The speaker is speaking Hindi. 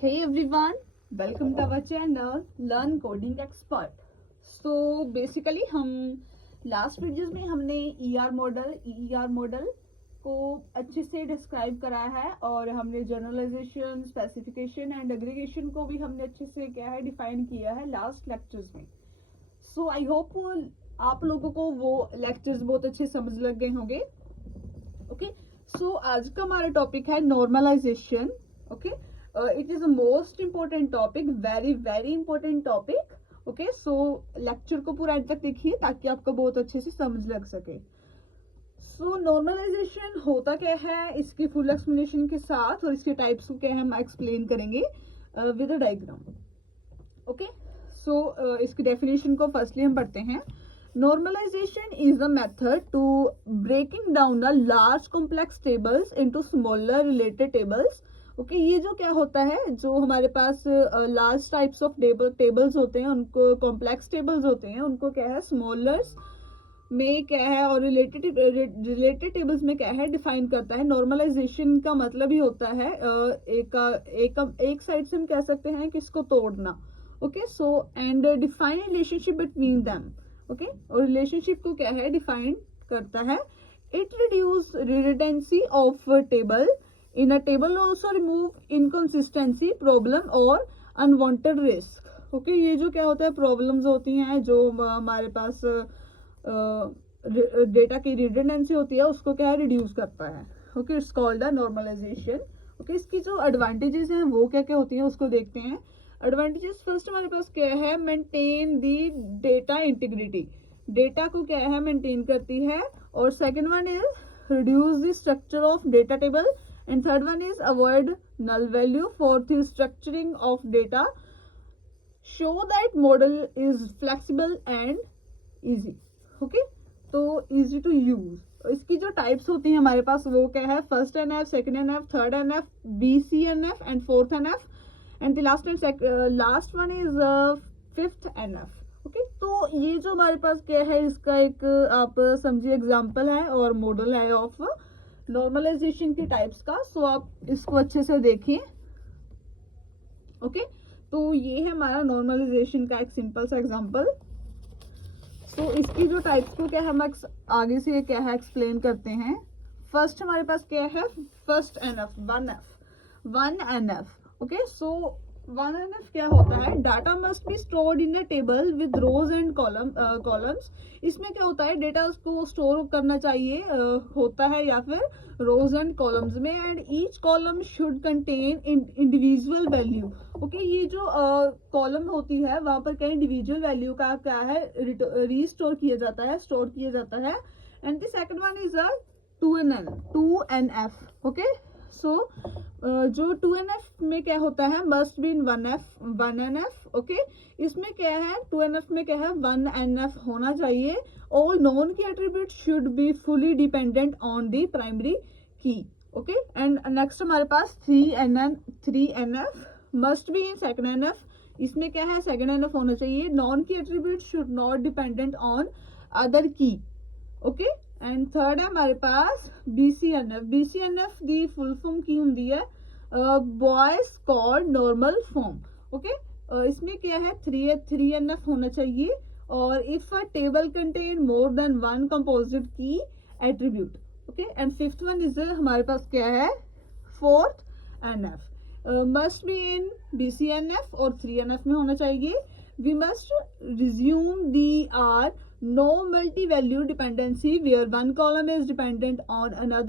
Hey everyone, welcome to our channel Learn Coding Expert. So basically हम लास्ट वीडियोस में हमने ER मॉडल को अच्छे से डिस्क्राइब कराया है और हमने जनरलाइजेशन, स्पेसिफिकेशन एंड एग्रीगेशन को भी हमने अच्छे से क्या है डिफाइन किया है लास्ट लेक्चर्स में. सो आई होप आप लोगों को वो लेक्चर्स बहुत अच्छे समझ लग गए होंगे. ओके, सो आज का हमारा टॉपिक है normalisation. Okay, it is the most important topic, very important topic. Okay, so lecture को पूरा एंड तक देखिए ताकि आपको बहुत अच्छे से समझ लग सके. सो नॉर्मलाइजेशन होता क्या है, इसकी फुल एक्सप्लेनेशन के साथ और इसके टाइप्स को क्या है हम एक्सप्लेन करेंगे विद अ डायग्राम. ओके, सो इसकी डेफिनेशन को फर्स्टली हम पढ़ते हैं. Normalization is the method to breaking down the large complex tables into smaller related tables. Okay, ये जो क्या होता है, जो हमारे पास लार्ज टाइप्स ऑफ टेबल्स होते हैं उनको कॉम्प्लेक्स टेबल्स होते हैं, उनको क्या है स्मॉलर्स में क्या है और रिलेटेड टेबल्स में क्या है डिफाइन करता है. नॉर्मलाइजेशन का मतलब ही होता है एक साइड से हम कह सकते हैं कि इसको तोड़ना. Okay, so and define relationship between them. Okay, और रिलेशनशिप को क्या है डिफाइन करता है. It reduce redundancy of table. In a table also remove inconsistency problem और अनवांटेड रिस्क. ओके, ये जो क्या होता है प्रॉब्लम्स होती हैं जो हमारे पास डेटा की रिडंडेंसी होती है उसको क्या है रिड्यूस करता है. Okay, it's called a normalisation. Okay, इसकी जो एडवांटेजेस हैं वो क्या क्या होती हैं उसको देखते हैं. एडवांटेजेस फर्स्ट हमारे पास क्या है, maintain the data integrity. Data को क्या है मेंटेन करती है. और second one is reduce the structure of data table. And third one is avoid null value. fourth is structuring of data. show that model is flexible and easy. Okay, तो easy to use. इसकी जो टाइप्स होती हैं हमारे पास वो क्या है, first NF, second NF, third NF, BCNF and fourth NF and the last one is fifth NF. Okay, तो ये जो हमारे पास क्या है इसका एक आप समझिए एग्जांपल है और मॉडल है ऑफ नॉर्मलाइजेशन की टाइप्स का. सो आप इसको अच्छे से देखिए. ओके, तो ये है हमारा नॉर्मलाइजेशन का एक सिंपल सा एग्जांपल. तो इसकी जो टाइप्स को क्या हम आगे से क्या है एक्सप्लेन करते हैं. फर्स्ट हमारे पास क्या है, first NF, one NF. Okay, so one NF क्या होता है, data must be stored in a table with rows and columns. इसमें क्या होता है डेटा उसको स्टोर करना चाहिए होता है या फिर रोज एंड कॉलम्स में. And each column should contain individual value. Okay, ये जो कॉलम होती है वहां पर क्या इंडिविजुअल वैल्यू का क्या है रीस्टोर किया जाता है, स्टोर किया जाता है. And the second one is a 2NF. Okay, so जो 2NF में क्या होता है must be in 1NF. Okay, इसमें क्या है 2NF में क्या है 1NF होना चाहिए. ऑल नोन की attribute should be fully dependent on the primary की. ओके, एंड नेक्स्ट हमारे पास 3NF must be in second NF. इसमें क्या है सेकंड NF होना चाहिए. नॉन की attribute should not dependent on other की. ओके, एंड थर्ड है हमारे पास BCNF दी फुल फॉर्म की होंगी है boys called normal form. Okay, इसमें क्या है 3NF होना चाहिए. और if a table contain more than one composite key attribute. Okay, and fifth one is हमारे पास क्या है 4th NF. Must be in BCNF और 3NF में होना चाहिए. We must resume the no multi-value dependency where one column is dependent on another